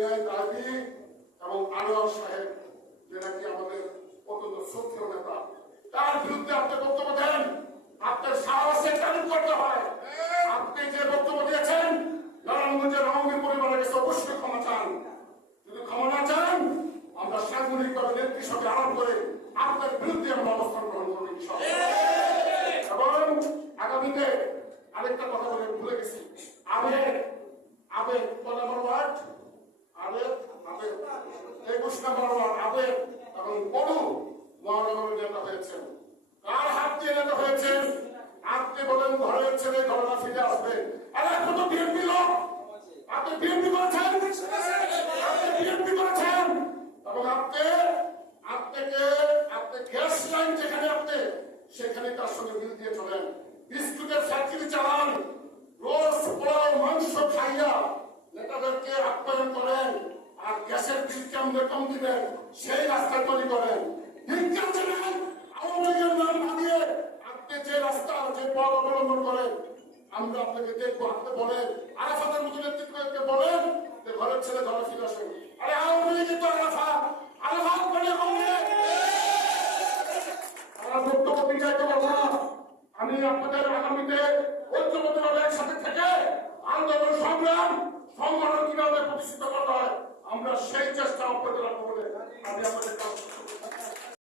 জুনায়েদ রায়বি এবং আনোয়ার সাহেব, যে নাকি আমাদের অত্যন্ত শ্রদ্ধেয় নেতা, তার বিরুদ্ধে আপনি বক্তব্য দেন। আপনার সাহসে চালু করতে হয়। আপনি যে বক্তব্য দিয়েছেন, নারায়ণগঞ্জের রঙী পরিবারের কাছে অবশ্যই ক্ষমা চান। যদি ক্ষমা না চান, আমরা সাংগঠনিকভাবে নেত্রীর সাথে আলাপ করে আপনার বিরুদ্ধে আমরা অবস্থান গ্রহণ করব এবং আগামীতে আরেকটা কথা বলে ভুলে গেছি, আবেগ কত নম্বর ওয়ার্ড, আবেগ 21 নম্বর ওয়ার্ড আবেগ এবং বড় মহানগরের নেতা হয়েছেন। কার হাত দিয়ে নেতা হয়েছেন? আপনি বলেন ঘরের ছেলে ঘটনা ফিরে আসবে। আর এখন তো বিএনপি লোক, আপনি বিএনপি করেছেন, এবং আপনি গ্যাস লাইন যেখানে আপনি সেখানে তার সঙ্গে বিল দিয়ে চলেন, বিস্কুটের ফ্যাক্টরি চালান, রোজ পোলাও মাংস খাইয়া নেতাদেরকে আপ্যায়ন করেন, আর গ্যাসের বিল কেমন কম দিবেন সেই রাস্তা তৈরি করেন। আওয়ামী লীগের নাম ভাঙিয়ে আপনি যে রাস্তা যে পথ অবলম্বন করেন, আমরা আপনাকে দেখবো। আপনি বলেন আরাফাতের মতো নেতৃত্বকে বলেন যে ঘরের ছেলে ঘরে ফিরে আসেন। আরে আওয়ামী লীগের তো আরাফাত বলে বক্তব্য দিতে পারবো না। আমি আপনাদের আগামীতে ঐক্যবদ্ধভাবে একসাথে থেকে আন্দোলন সংগ্রাম কিভাবে প্রতিষ্ঠিত করতে হয় আমরা সেই চেষ্টা অব্যাহত রাখবো বলে আমি আপনাদের